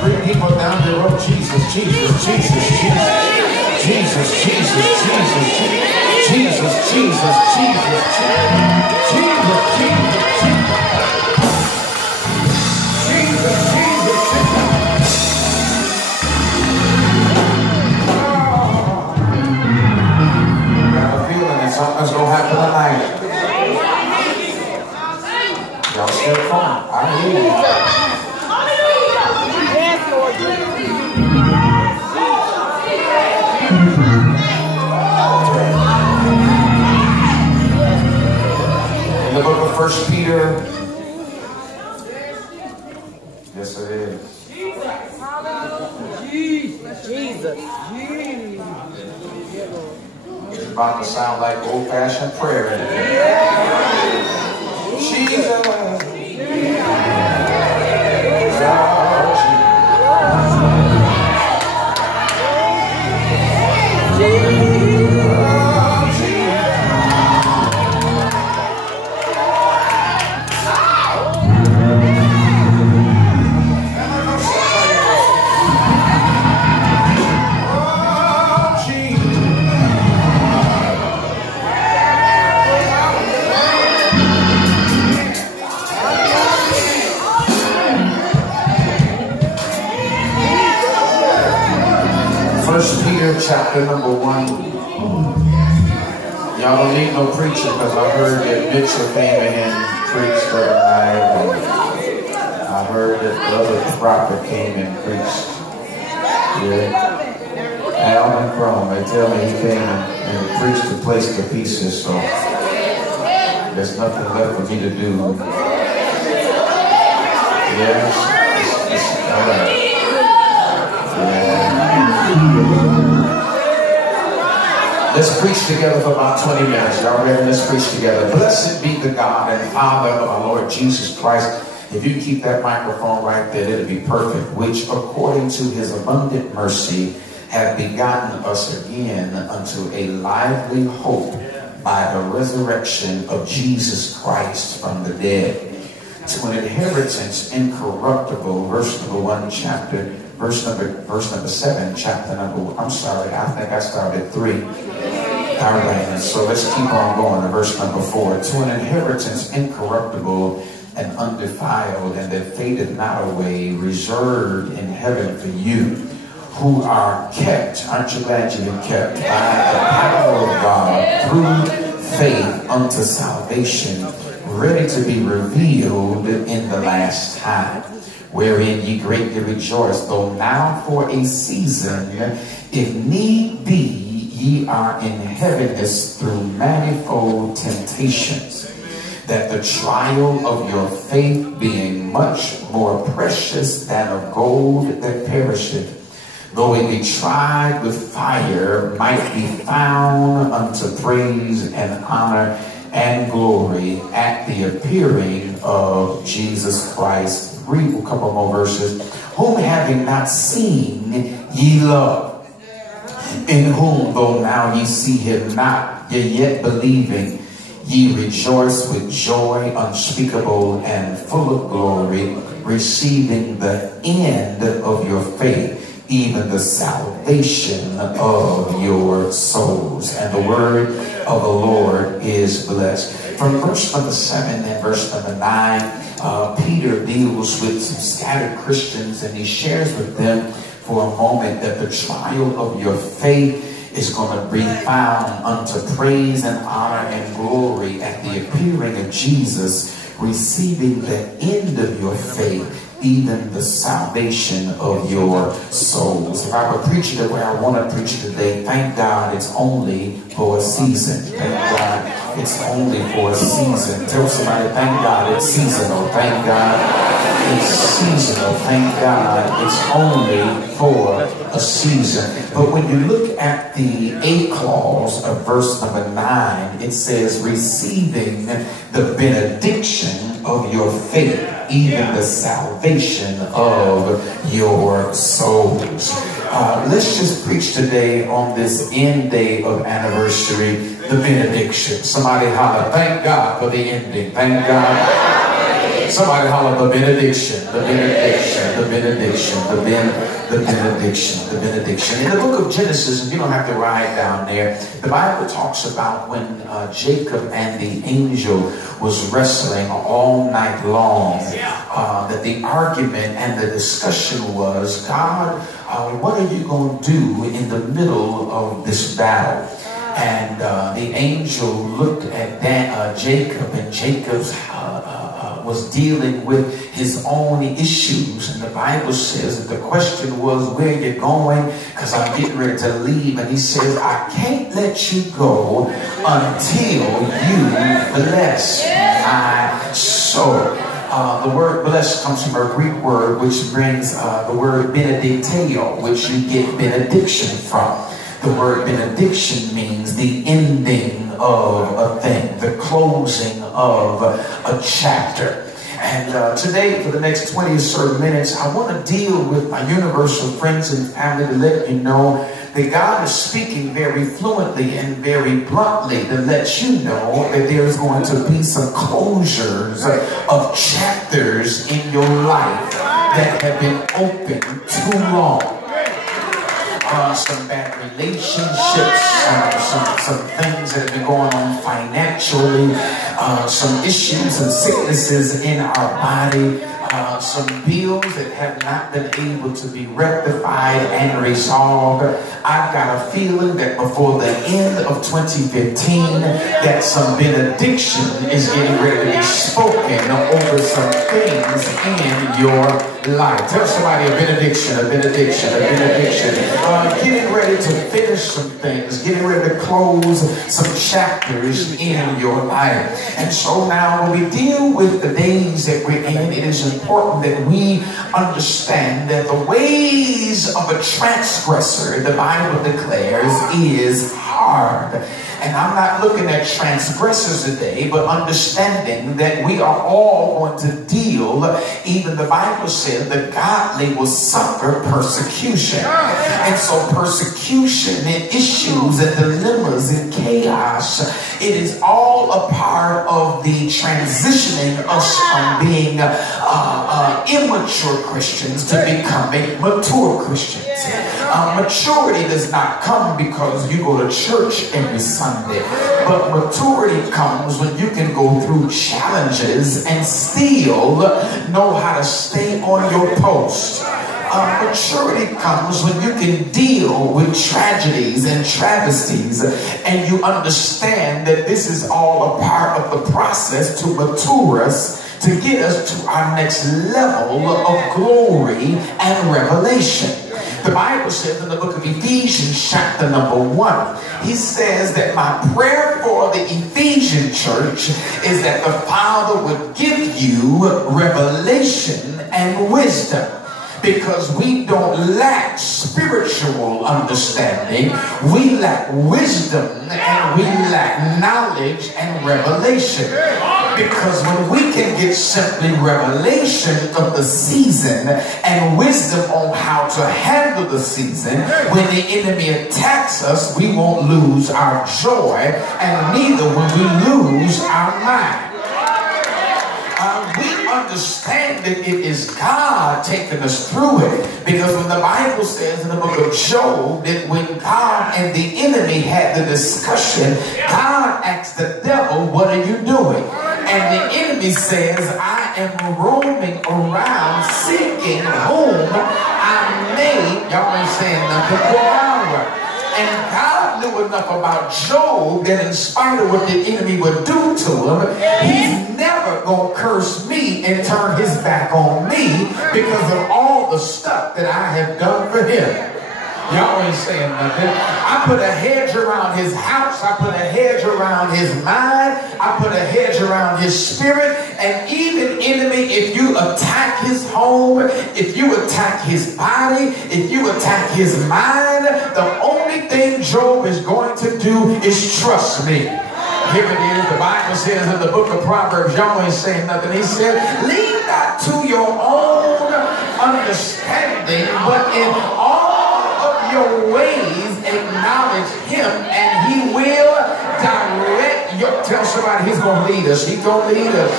Bring people down the road. Jesus, Jesus, Jesus, Jesus. Jesus, Jesus, Jesus, Jesus, Jesus, Jesus, Jesus, something's gonna happen tonight. Y'all still fun. I hear you. Yes, Lord. In the book of 1 Peter. Yes, it is. Jesus. It's about to sound like old-fashioned prayer. Jesus. Chapter number 1. Y'all don't need no preacher because I heard that Mitchell came in and preached the other night. I heard that the other prophet came and preached. Yeah. Alvin Crone, they tell me he came and preached the place to pieces, so there's nothing left for me to do. Yes, it's all right. Let's preach together for about 20 minutes. Y'all ready? Let's preach together. Blessed be the God and Father of our Lord Jesus Christ. If you keep that microphone right there, it'll be perfect. Which, according to his abundant mercy, have begotten us again unto a lively hope by the resurrection of Jesus Christ from the dead, to an inheritance incorruptible. Verse number 1, chapter. Verse number 7, chapter number 1. I'm sorry, I think I started 3. All right, and so let's keep on going to verse number 4. To an inheritance incorruptible and undefiled, and that fadeth not away, reserved in heaven for you, who are kept, aren't you glad you've been kept, by the power of God through faith unto salvation, ready to be revealed in the last time, wherein ye greatly rejoice, though now for a season, if need be, ye are in heaviness through manifold temptations, that the trial of your faith, being much more precious than of gold that perisheth, though it be tried with fire, might be found unto praise and honor and glory at the appearing of Jesus Christ. Read a couple more verses. Whom having not seen ye love, in whom though now ye see him not, yet believing, ye rejoice with joy unspeakable and full of glory, receiving the end of your faith, even the salvation of your souls. And the word of the Lord is blessed. From verse number 7 and verse number 9, Peter deals with some scattered Christians, and he shares with them for a moment that the trial of your faith is going to be found unto praise and honor and glory at the appearing of Jesus, receiving the end of your faith, even the salvation of your souls. If I were preaching the way I want to preach today, thank God it's only for a season. Thank God it's only for a season. Tell somebody, thank God it's seasonal. Thank God it's seasonal. Thank God it's only for a season. But when you look at the A clause of verse number 9, it says, receiving the benediction of your faith, even the salvation of your souls. Let's just preach today on this end day of anniversary, the benediction. Somebody holler, thank God for the ending. Thank God Somebody holler the benediction, the benediction, the benediction, the benediction, the benediction. In the book of Genesis, and you don't have to write down there, the Bible talks about when Jacob and the angel was wrestling all night long, that the argument and the discussion was, God, what are you going to do in the middle of this battle? And the angel looked at Jacob, and Jacob's was dealing with his own issues. And the Bible says that the question was, where are you going? Because I'm getting ready to leave. And he says, I can't let you go until you bless my soul. The word bless comes from a Greek word which brings the word benedicteo, which you get benediction from. The word benediction means the ending of a thing, the closing of a chapter. And today, for the next 20 or so minutes, I want to deal with my universal friends and family to let you know that God is speaking very fluently and very bluntly to let you know that there's going to be some closures of chapters in your life that have been open too long. Some bad relationships, some things that have been going on financially, some issues and sicknesses in our body, some bills that have not been able to be rectified and resolved. I've got a feeling that before the end of 2015, that some benediction is getting ready to be spoken over some things in your life. Tell somebody a benediction, a benediction, a benediction. Getting ready to finish some things, getting ready to close some chapters in your life. And so now when we deal with the days that we're in, it is important that we understand that the ways of a transgressor, the Bible declares, is hard. And I'm not looking at transgressors today, but understanding that we are all going to deal, even the Bible said the godly will suffer persecution. And so persecution and issues and dilemmas and chaos, it is all a part of the transitioning us from being immature Christians to becoming mature Christians. Maturity does not come because you go to church every Sunday, but maturity comes when you can go through challenges and still know how to stay on your post. Maturity comes when you can deal with tragedies and travesties and you understand that this is all a part of the process to mature us, to get us to our next level of glory and revelation. The Bible says in the book of Ephesians chapter number 1, he says that my prayer for the Ephesian church is that the Father would give you revelation and wisdom. Because we don't lack spiritual understanding, we lack wisdom and we lack knowledge and revelation. Because when we can get simply revelation of the season and wisdom on how to handle the season, when the enemy attacks us, we won't lose our joy, and neither will we lose our mind. We understand that it is God taking us through it, because when the Bible says in the book of Job that when God and the enemy had the discussion, God asked the devil, what are you doing? And the enemy says, I am roaming around seeking whom I may, y'all ain't saying nothing, devour. And God knew enough about Job that in spite of what the enemy would do to him, he's never going to curse me and turn his back on me because of all the stuff that I have done for him. Y'all ain't saying nothing. I put a hedge around his house. I put a hedge around his mind. I put a hedge around his spirit. And even enemy, if you attack his home, if you attack his body, if you attack his mind, the only thing Job is going to do is trust me. Here it is. The Bible says in the book of Proverbs, y'all ain't saying nothing. He said, lean not to your own understanding, but in all your ways acknowledge him, and he will direct Tell somebody he's going to lead us. He's going to lead us.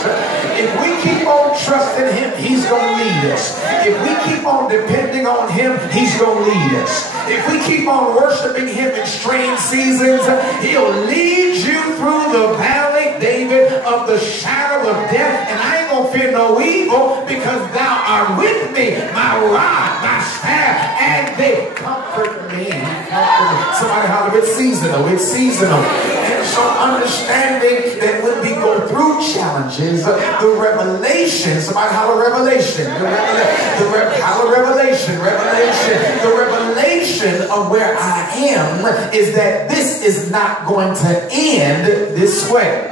If we keep on trusting him, he's going to lead us. If we keep on depending on him, he's going to lead us. If we keep on worshiping him in strange seasons, he'll lead you through the valley, David, of the shadow of death. And I ain't going to fear no evil, because thou art with me, my rod, my staff, and they comfort me. Somebody holler, it's seasonal. It's seasonal. And so understanding that when we go through challenges, the revelation, somebody holler revelation, the revelation of where I am is that this is not going to end this way.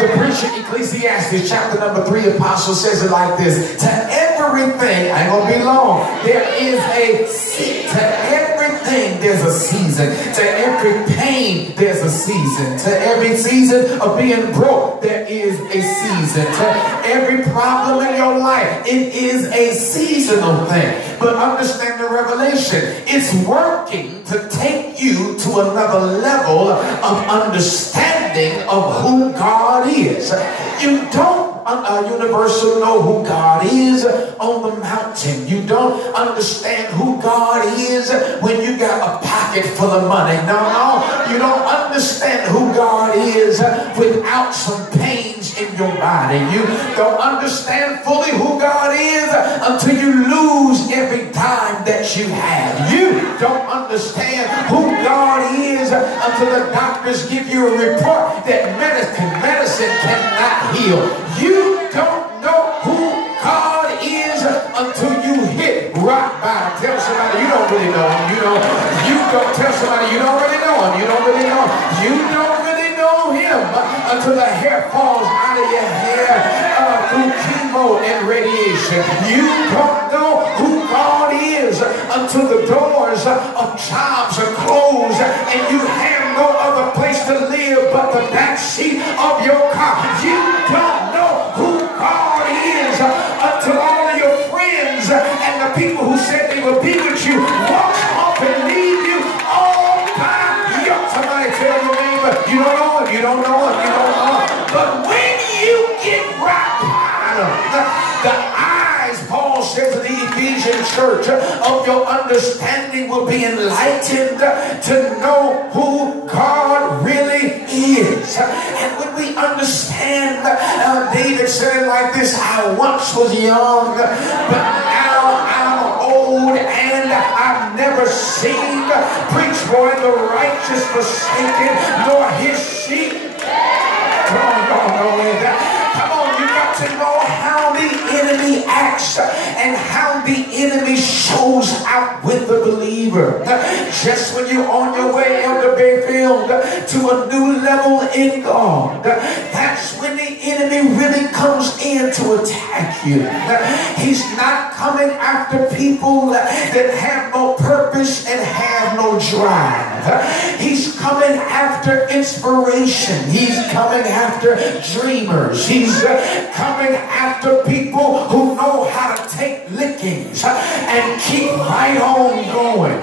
The preacher, Ecclesiastes chapter number 3, apostle says it like this: to everything, I ain't gonna be long, there is a season. To everything there's a season. To every pain there's a season. To every season of being broke there is a season. To every problem in your life it is a seasonal thing. But understand the revelation. It's working to take you to another level of understanding of who God is. You don't universal know who God is on the mountain. You don't understand who God is when you got a pocket full of money. No, you don't understand who God is without some pains in your body. You don't understand fully who God is until you lose every dime that you have. You don't understand who God is until the doctors give you a report that medicine cannot heal. You don't know who God is until you hit rock bottom. Tell somebody you don't really know him. You don't tell somebody you don't really know him. You don't really know him. You don't really know him until the hair falls out of your hair through chemo and radiation. You don't know who God is until the doors of jobs are closed and you have no other place to live but the back seat of your car. You don't know who God is until all of your friends and the people who said they would be with you walk off and leave you all by yourself. Somebody tell your neighbor, you don't know him, you don't know him, you don't know him. But when you get right bottom, the eyes, Paul said to the Ephesian church, of your understanding will be enlightened to know who God really is. And when we understand, David said it like this: I once was young, but now I'm old, and I've never seen, preach for the righteous forsaken, nor his sheep. Come on, you got to know how the enemy acts and how the enemy shows out with the believer. Just when you're on your way, Elder Bayfield, to a new level in God, that's when the enemy really comes in to attack you. He's not coming after people that have no purpose and have no drive. He's coming after inspiration. He's coming after dreamers. He's coming after people who know how to take lickings and keep right on going.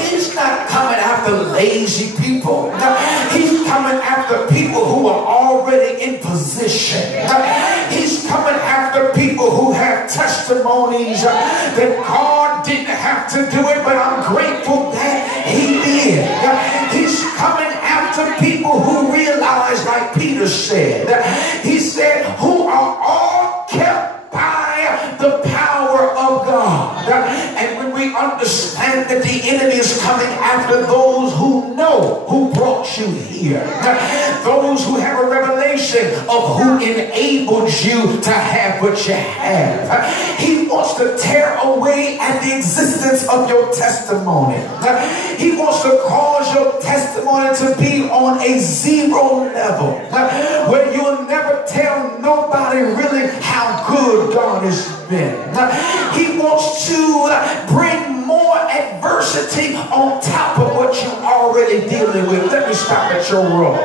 He's not coming after lazy people. He's coming after people who are already in position. He's coming after people who have testimonies that God didn't have to do it, but I'm grateful that he did. He's coming after people who realize, like Peter said, he said, who are all kept by the power of God. And when we understand that the enemy is coming after those who know who brought you here, those who have a revelation of who enabled you to have what you have, he wants to tear away at the existence of your testimony. He wants to cause your testimony to be on a zero level, where you'll never tell nobody really how good God has been. He wants to bring more adversity on top of what you're already dealing with. Let me stop at your world.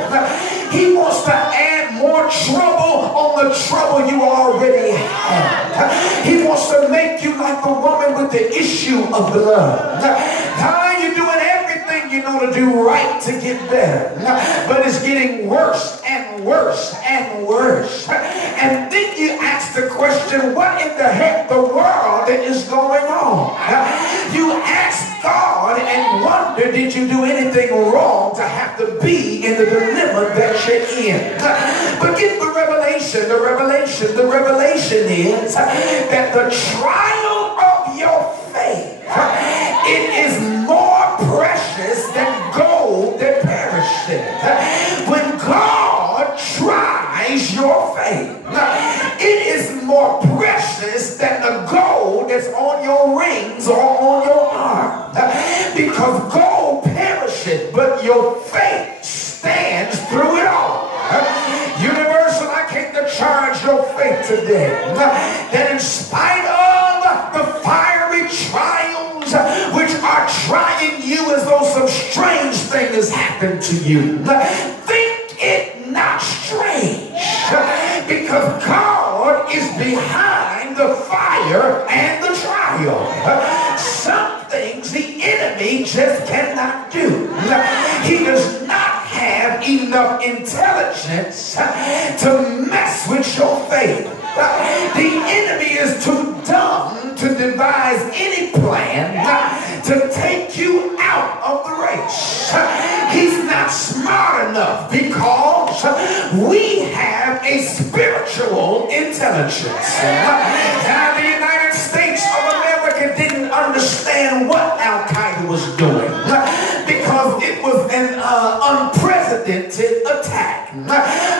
He wants to add more trouble on the trouble you already have. He wants to make you like the woman with the issue of blood. Now you're doing everything you know to do right to get better, but it's getting worse and worse and worse. And then you ask the question, what in the heck the world is going on? You ask God and wonder, did you do anything wrong to have to be in the dilemma that you're in? But get the revelation. The revelation is that the trial of your faith, it is more precious than gold that perisheth. When God tries your faith, it is more precious than the gold that's on your rings or on your arm. Because gold perisheth, but your faith stands through it all. Universal, I came to charge your faith today, that in spite of the fiery trials which are trying you as though some strange thing has happened to you, think it not strange, because God is behind the fire and the trial. Some things the enemy just cannot do. He does not have enough intelligence to mess with your faith. The enemy is too dumb to devise any plan to take you out of the race. He's not smart enough, because we have a spiritual intelligence. Now, the United States of America didn't understand what Al-Qaeda was doing, because it was an unprecedented attack.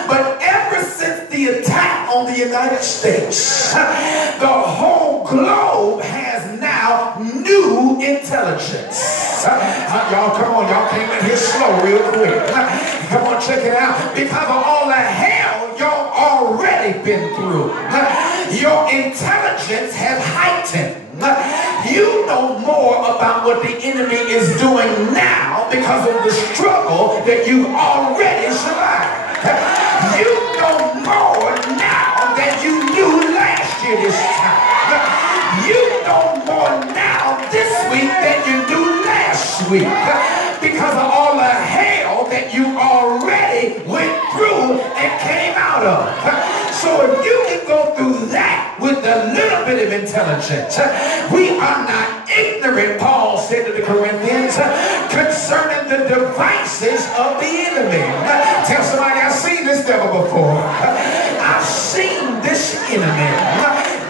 But ever since the attack on the United States, the whole globe has now new intelligence. Y'all, come on, y'all came in here slow real quick. Come on, check it out. Because of all the hell y'all already been through, your intelligence has heightened. You know more about what the enemy is doing now because of the struggle that you already survived. You know more now than you knew last year this time. You know more now this week than you knew last week, because of all the hell that you already went through and came out of. So if you can go through that with a little bit of intelligence, we are not ignorant, Paul said to the Corinthians, concerning the devices of the enemy. Tell somebody, I've seen this devil before. I've seen this enemy.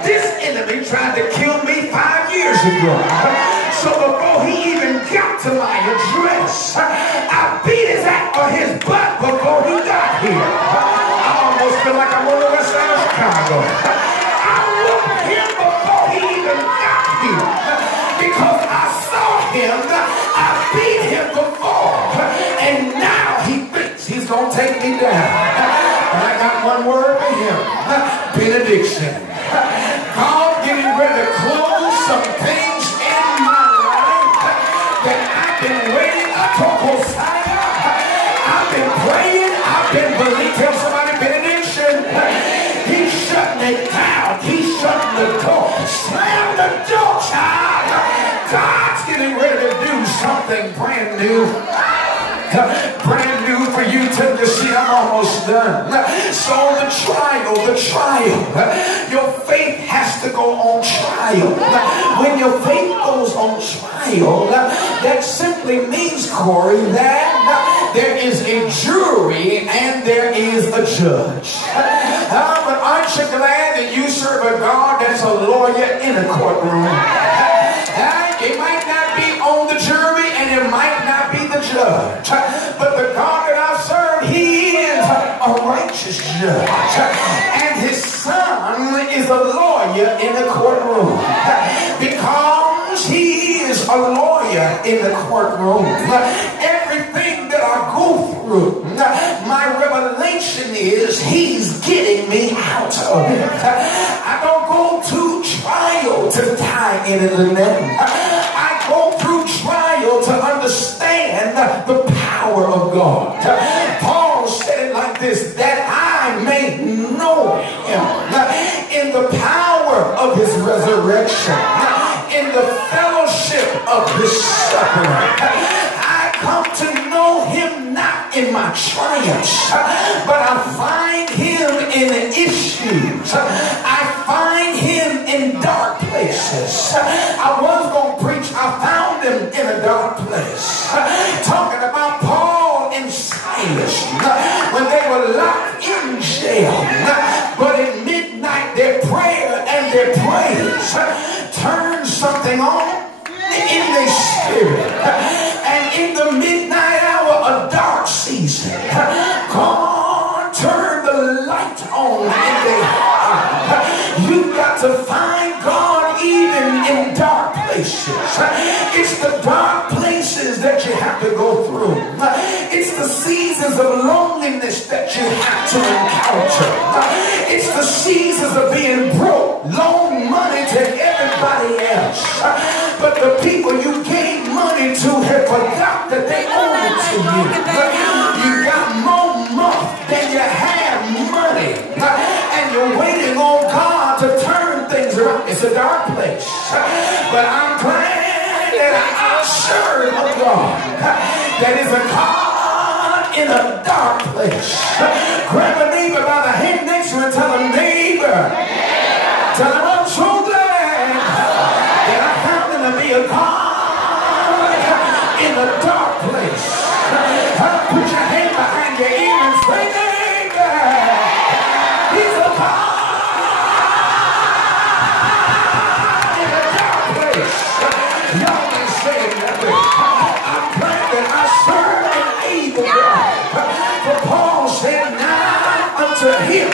This enemy tried to kill me 5 years ago. So before he even got to my address, I beat his ass or his butt before he got here. I almost feel like I'm on the west side of Chicago. I whooped him before he even got here, because I saw him, I beat him before, and now he thinks he's going to take me down. And I got one word for him: benediction. God getting ready to close some things in my life that I've been waiting. I've been praying. I've been believing. Tell somebody, benediction. He's shutting it down. He's shutting the door. Slam the door, child. God's getting ready to do something brand new. Brand new for you to see. I'm almost done. So the trial, your faith has to go on trial. When your faith goes on trial, that simply means, Corey, that there is a jury and there is a judge. But aren't you glad that you serve a God that's a lawyer in a courtroom? It might not be on the jury and it might not be the judge, but the God that I serve, he is a righteous judge, and his son is a lawyer in the courtroom. Because he is a lawyer in the courtroom, everything that I go through, my revelation is he's getting me out of it. I don't go to trial to die in the net. I go through trial to understand the power of God. Paul said it like this: that I may know him in the power of his resurrection, in the fellowship of his suffering. I come to know him not in my triumphs, but I find him in issues. I find him in dark places. I was going to preach, I found him in a dark place. Talking about Paul and Silas when they were locked in jail. But at midnight their prayer and their praise turned something on in their spirit. And in the midnight hour, a dark season, God turned the light on in their heart. You've got to find God even in dark places. It's the dark places that you have to go through. It's the seasons of loneliness that you have to encounter. It's the seasons of being broke, loan money to everybody else. But the people you gave money to have forgot that they owe it to you. You got more money than you have money. And you're waiting on God to turn things around. It's a dark place. But I'm glad that I serve a God that is a God in a dark place. Grab a neighbor by the hand next to him and tell him, neighbor, tell him I'm so glad that I happen to be a God in a dark place. Put your hand behind your ear and say, neighbor, he's a God in a dark place. Y'all ain't saying nothing. I'm glad that I serve an able God. For Paul said, now unto him,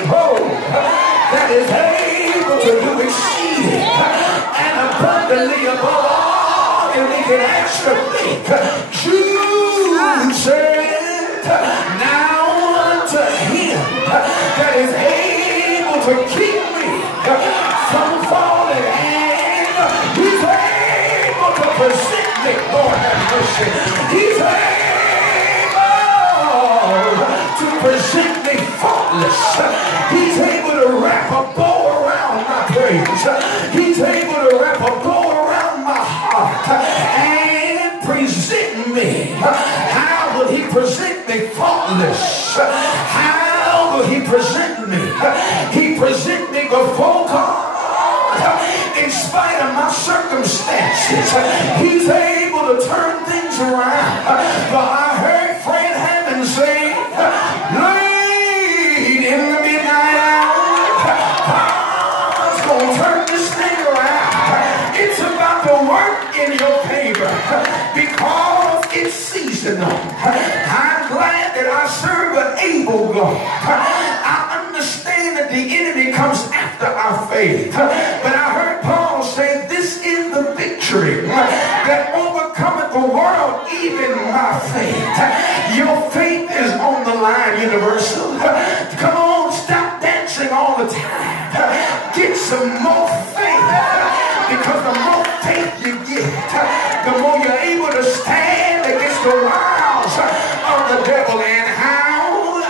that is able to do exceeding and abundantly above all that we can ask or think. Jude said, now unto him that is able to keep me from falling, and he's able to present me, Lord have mercy, he's able to present me faultless. He's able to wrap a bow around my praise. He's able to wrap a bow around my heart and present me. How will he present me faultless? How will he present me? He present me before God in spite of my circumstances. He's able to turn things around. But I heard Fred Hammond say, late in the midnight hour, God's gonna turn this thing around. It's about to work in your favor because it's seasonal. I'm glad that I serve an able God. I understand that the enemy comes after our faith, but I heard Paul say this is the victory that overcometh the world, even my faith. Your faith is on the line, Universal. Come on, stop dancing all the time. Get some more faith, because the more faith you get, the more you're able to stand against the wiles of the devil. And how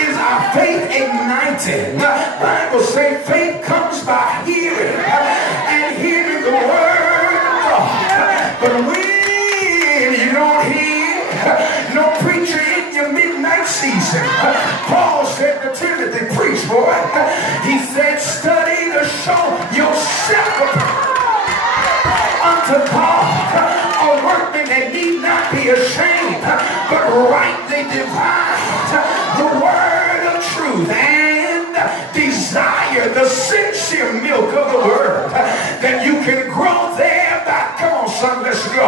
is our faith ignited? The Bible says faith comes by hearing, and hearing the word of God. But when you don't hear no preacher in your midnight season, Paul said to Timothy, preach, boy. He said, study to show yourself unto God, a workman that need not be ashamed, but rightly divide the word of truth, and desire the sincere milk of the word, that you can grow thereby. Come on, son, let's go.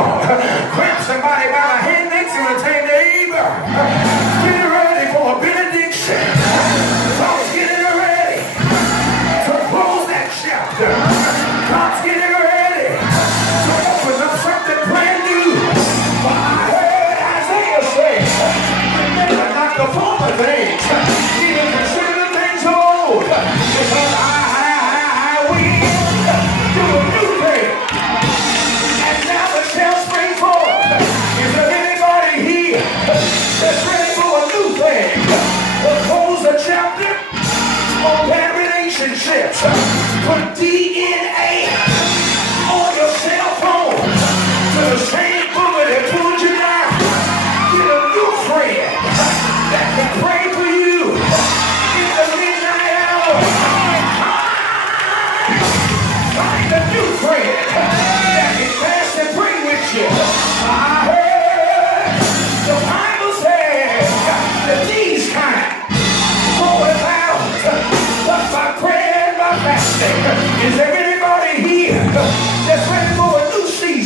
Grab somebody by the hand next to you and say, neighbor, get ready for a benediction. God's getting ready to close that chapter. God's getting ready to open up something brand new. But I heard Isaiah say, remember not the former things, neither consider the things old, because I will do a new thing. And now it shall spring forth.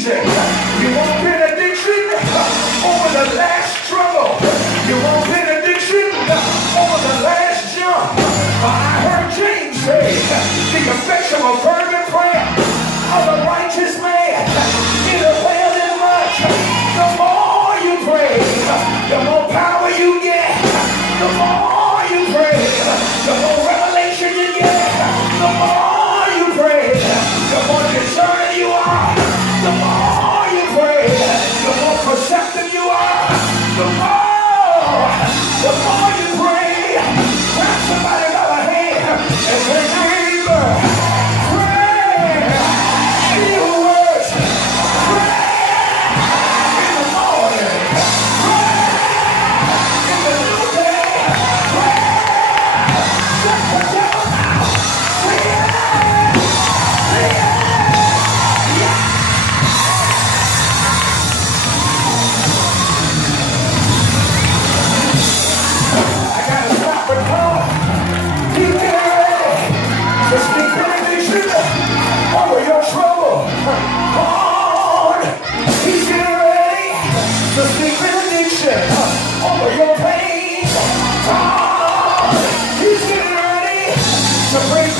say. You want benediction over the last struggle. You want benediction over the last jump. I heard James say, the effectual of fervent prayer of a righteous man, it availeth much. The more you pray, the more power you get. The more you pray, the more revelation you get. The more you pray, the more discerning you are. The more you pray, the more perceptive you are. The more you pray. Grab somebody by the hand and say, neighbor, pray in your words. Pray in the morning. Pray in the noonday. Pray. Shut the devil out. Pray. I gotta stop and call. Keep getting ready to speak benediction over your trouble. Lord, he's getting ready to speak benediction over your pain. Lord, he's getting ready to bring